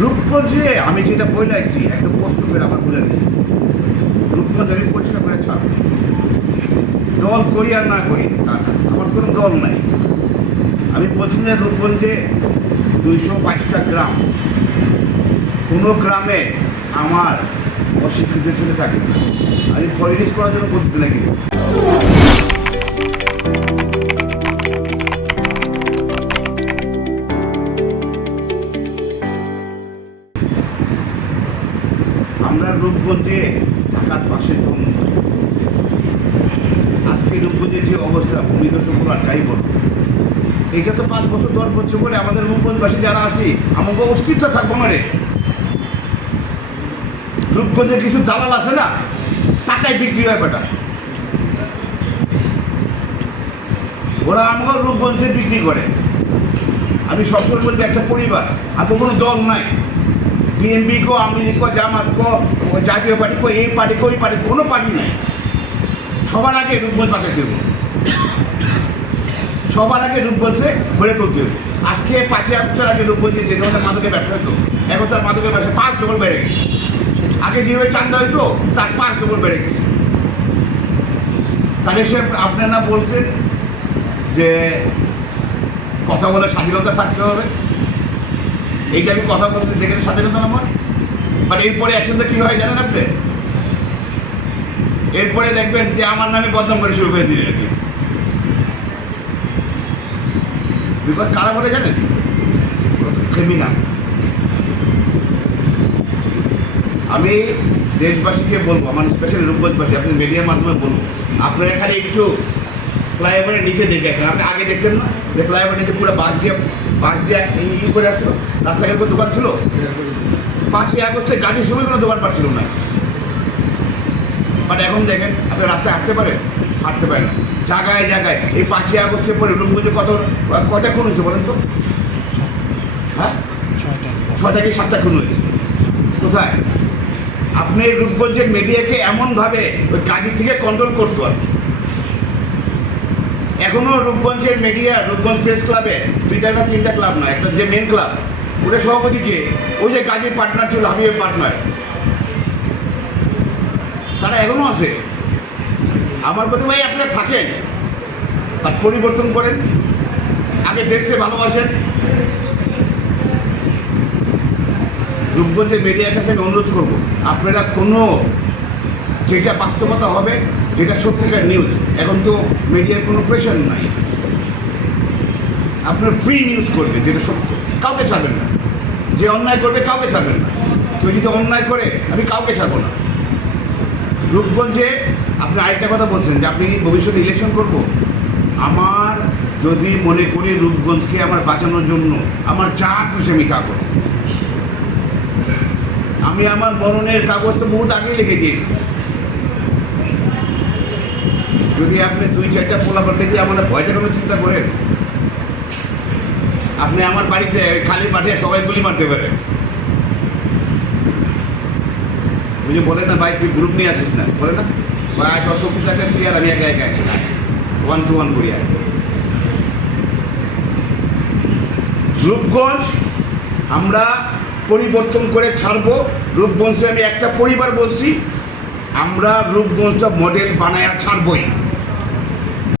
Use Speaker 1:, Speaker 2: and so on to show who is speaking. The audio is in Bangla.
Speaker 1: রূপগঞ্জে আমি যেটা বলে আসছি, একদম প্রশ্ন করে আমার বলে দিই। রূপগঞ্জ আমি পরিষ্কার করে ছাড়ব। দল করি আর না করি, তা না। আমার কোনো দল নাই। আমি বলছি যে রূপগঞ্জে দুইশো বাইশটা গ্রাম। কোনো গ্রামে আমার অশিক্ষিত ছেলে থাকে না। আমি পলিটিক্স করার জন্য বলতেছি নাকি? আমরা রূপগঞ্জে ঢাকার পাশে জন্ম আজকে রূপগঞ্জের যে অবস্থা ভূমিদর্শক আর যাই বল এটা তো পাঁচ বছর, দশ বছর পরে আমাদের রূপগঞ্জবাসী যারা আছি, আমাকে অস্তিত্ব থাকব না রে। রূপগঞ্জে কিছু দালাল আছে না? টাকায় বিক্রি হয় বেটা। ওরা আমাকে রূপগঞ্জে বিক্রি করে। আমি সবসময় বলছি একটা পরিবার আমার কোনো দল নাই। বিএনপি কো, আওয়ামী লীগ কো, জামাত কো জাতীয় পার্টি কো, এই পার্টি কো, ওই পার্টি, কোনো পার্টি নাই। সবার আগে রূপগঞ্জ বাঁচাতে হবে সবার আগে রূপগঞ্জে ঘুরে তুলতে হবে আজকে পাঁচই বছর আগে রূপগঞ্জে যে ধরনের মাদকের ব্যবসা হতো। এখন তার মাদকের ব্যবসা, পাঁচ ডবল বেড়ে গেছে। আগে যেভাবে চান্দা হইতো, তার পাঁচ ডবল বেড়ে গেছে। তাহলে সে আপনারা বলছেন যে কথা বলার স্বাধীনতা থাকতে হবে। এই যে আমি কথা বলতে দেখে স্বাধীনতা আমার। বাট এরপরে একসঙ্গে কী হয় জানেন আপনি? এরপরে দেখবেন যে আমার নামে বদনাম করে শুরু করে দিলেন কি। বিকজ কারা বলে জানেন? ক্রিমিনাল আমি দেশবাসীকে বলব, আমার স্পেশালি রূপগঞ্জবাসী আপনি মিডিয়ার মাধ্যমে বলব। আপনারা এখানে একটু ফ্লাইওভারের নিচে দেখে আসেন আপনি আগে দেখছেন না? যে ফ্লাইওভার নিচে পুরো বাস দিয়ে বাস দিয়ে এই ই করে আসলো রাস্তাঘাট কোনো দোকান ছিল? পাঁচই আগস্টে গাছের সময় কোনো দোকান পাচ্ছিল না। বাট এখন দেখেন, আপনি রাস্তায় হাঁটতে পারেন? হাঁটতে পারেন না। জায়গায় জায়গায়। এই পাঁচই আগস্টের পরে রূপগঞ্জে কত কটা খুন হয়েছে বলেন তো? হ্যাঁ? ছটা কি সাতটা খুন হয়েছে? কোথায়? আপনি রূপগঞ্জের মিডিয়াকে এমনভাবে ওই কাজী থেকে কন্ট্রোল করতে হবে এখনও রূপগঞ্জের মিডিয়া রূপগঞ্জ প্রেস ক্লাবে দুইটা না তিনটা ক্লাব না একটা যে মেন ক্লাব ওটা সভাপতিকে ওই যে কাজীর পার্টনার ছিল, হাবিবের পার্টনার তারা এখনও আছে। আমার কথা ভাই, আপনারা থাকেন আর পরিবর্তন করেন। আগে দেশকে ভালোবাসেন। রূপগঞ্জের মিডিয়ার কাছে আমি অনুরোধ করব, আপনারা কোনো যেটা বাস্তবতা হবে, যেটা সত্যিকার নিউজ এখন তো মিডিয়ার কোনো প্রেশার নাই। আপনার ফ্রি নিউজ করবে, যেটা সত্য কাউকে ছাড়বেন না। যে অন্যায় করবে, কাউকে ছাড়বেন না। কেউ যদি অন্যায় করে, আমি কাউকে ছাড়বো না। রূপগঞ্জে আপনি আরেকটা কথা বলছেন, যে আপনি ভবিষ্যতে ইলেকশন করব। আমার যদি মনে করি রূপগঞ্জকে আমার বাঁচানোর জন্য, আমার যা খুশি আমি তা করব। আমি আমার মরণের কাগজ তো বহুত আগেই লিখে দিয়েছি। যদি আপনি দুই, চারটা পোলা পাল্টে দিয়ে আমার ভয় দেখানোর চিন্তা করেন, আপনি আমার বাড়িতে খালি মাঠে সবাই গুলি মারতে পারেন যে বলে না, ভাই, তুই গ্রুপ নিয়ে আসিস না? বলে না, ভাই, তোর শক্তি থাকলে তুই আর আমি একা একা একা ওয়ান টু ওয়ান করি আর। রূপগঞ্জ আমরা পরিবর্তন করে ছাড়বো। রূপগঞ্জে আমি একটা পরিবার বলছি, আমরা রূপগঞ্জটা মডেল বানায় ছাড়বই।